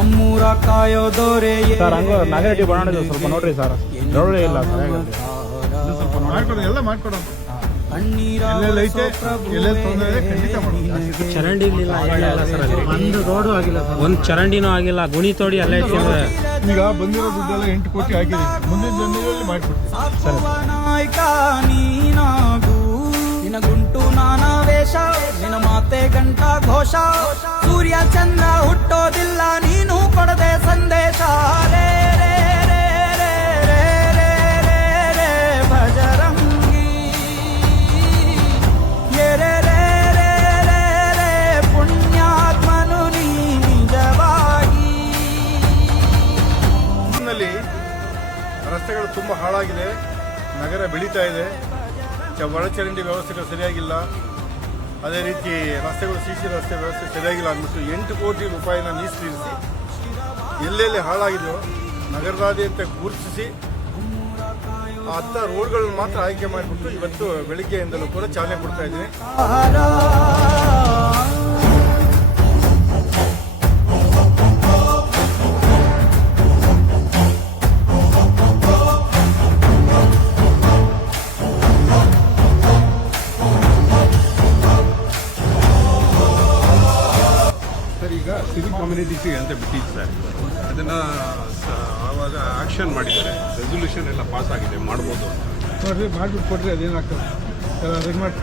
ನಮ್ಮೂರ ಕಾಯೋದೋರೆ ಸರ್ ಹಂಗ ನಾಗರೆಡ್ಡಿ ಬಣ್ಣ ಸ್ವಲ್ಪ ನೋಡ್ರಿ ಸರ್ ನೋಡ್ರಿ ಇಲ್ಲ ಸ್ವಲ್ಪ ಮಾಡ್ಕೊಡೋದು ಎಲ್ಲ ಮಾಡ್ಕೊಡೋದು ಎಲ್ಲೆಲ್ಲ ಐತೆ ಎಲ್ಲೆಲ್ಲಿ ತೊಂದರೆ ಖಂಡಿತ ಮಾಡೋದು. ಚರಂಡಿಗಳಿಲ್ಲ ಏನಿಲ್ಲ ಸರ್ ಅಲ್ಲಿ ಒಂದು ರೋಡು ಆಗಿಲ್ಲ ಸರ್ ಒಂದು ಚರಂಡಿನೂ ಆಗಿಲ್ಲ ಗುಣಿ ತೋಡಿ ಅಲ್ಲೇ ಇಟ್ಟಿದ್ದಾರೆ ಈಗ ಬಂದಿರೋ ದುಡ್ಡೆಲ್ಲ 8 ಕೋಟಿ ಹಾಕಿದೆ ಮುಂದಿನ ಜನರಲ್ಲಿ ಮಾಡ್ಕೊಡ್ತೀವಿ. ನಾಯಕ ನೀನಾಗು ನಿನ ಗುಂಟು ನಾನಾ ವೇಷ ನಿನ ಮಾತೆ ಗಂಟ ಘೋಷ ಸೂರ್ಯ ಚಂದ್ರ ಹುಟ್ಟೋದಿಲ್ಲ ನೀನು ಕೊಡದೆ ಸಂದೇಶ ರೇ ರೇ ರೇ ರೇ ರೇ ರೇ ರೇ ರೇ ಭಜರಂಗಿ ರೇ ರೇ ರೇ ರೇ ರೇ ಪುಣ್ಯಾತ್ಮನು ನೀ ನಿಜವಾಗಿ. ನಲ್ಲಿ ರಸ್ತೆಗಳು ತುಂಬ ಹಾಳಾಗಿದೆ, ನಗರ ಬೆಳೀತಾ ಇದೆ, ಒಳಚರಂಡಿ ವ್ಯವಸ್ಥೆಗಳು ಸರಿಯಾಗಿಲ್ಲ, ಅದೇ ರೀತಿ ರಸ್ತೆಗಳು ಸಿಸಿ ರಸ್ತೆ ವ್ಯವಸ್ಥೆ ಸರಿಯಾಗಿಲ್ಲ ಅಂದ್ಬಿಟ್ಟು 8 ಕೋಟಿ ರೂಪಾಯಿನ ಮೀಸಲಿರಿಸಿ ಎಲ್ಲೆಲ್ಲಿ ಹಾಳಾಗಿದೆಯೋ ನಗರದಾದ್ಯಂತ ಗುರುತಿಸಿ ಅಂಥ ರೋಡ್ಗಳನ್ನು ಮಾತ್ರ ಆಯ್ಕೆ ಮಾಡಿಬಿಟ್ಟು ಇವತ್ತು ಬೆಳಿಗ್ಗೆಯಿಂದಲೂ ಕೂಡ ಚಾಲನೆ ಕೊಡ್ತಾ ಇದ್ದೀನಿ. ಈಗ ಸಿವಿಕ್ ಕಮ್ಯುನಿಟೀಸಿಗೆ ಅಂತ ಬಿಟ್ಟಿದ್ದು ಸರ್, ಅದನ್ನು ಆವಾಗ ಆಕ್ಷನ್ ಮಾಡಿದ್ದಾರೆ, ರೆಸೊಲ್ಯೂಷನ್ ಎಲ್ಲ ಪಾಸ್ ಆಗಿದೆ, ಮಾಡ್ಬೋದು ನೋಡ್ರಿ ಮಾಡಿಬಿಟ್ಟು ಕೊಟ್ಟರೆ ಅದೇನಾಗ್ತದೆ ರೆಡಿ ಮಾಡಿ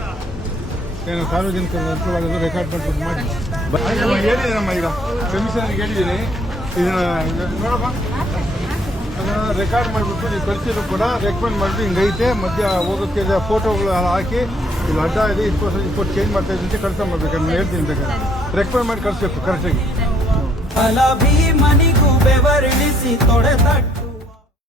ಏನು ಸಾರ್ವಜನಿಕರು ಅನುಕೂಲವಾಗೋದು ರೆಕಾರ್ಡ್ ಮಾಡ್ಬಿಟ್ಟು ಮಾಡಿ ಹೇಳಿದ್ದೀನಮ್ಮ. ಈಗ ಕಮಿಷನರ್ಗೆ ಹೇಳಿದ್ದೀನಿ, ಇದನ್ನ ನೋಡಮ್ಮ ಅದನ್ನು ರೆಕಾರ್ಡ್ ಮಾಡಿಬಿಟ್ಟು ನೀವು ಕಳಿಸಿದ್ರು ಕೂಡ ರೆಕಮೆಂಡ್ ಮಾಡಿಬಿಟ್ಟು ಹಿಂಗೈತೆ ಮಧ್ಯ ಹೋಗೋಕ್ಕೆ ಫೋಟೋಗಳು ಹಾಕಿ ಇಲ್ಲಿ ಅಡ್ಡ ಇದೆ ಇಪ್ಪತ್ತು ಚೇಂಜ್ ಮಾಡ್ತಾ ಇದ್ದೀನಿ ಅಂತ ಕಳ್ಸ್ಕೊಂಬರ್ಬೇಕು. ನಾನು ಹೇಳ್ತೀನಿ ಬೇಕಾದ್ರೆ ರೆಕಮೆಂಡ್ ಮಾಡಿ ಕಳಿಸ್ಬೇಕು ಕರೆಕ್ಟಾಗಿ. ಮನಿಗೂ ಬೆವರೇ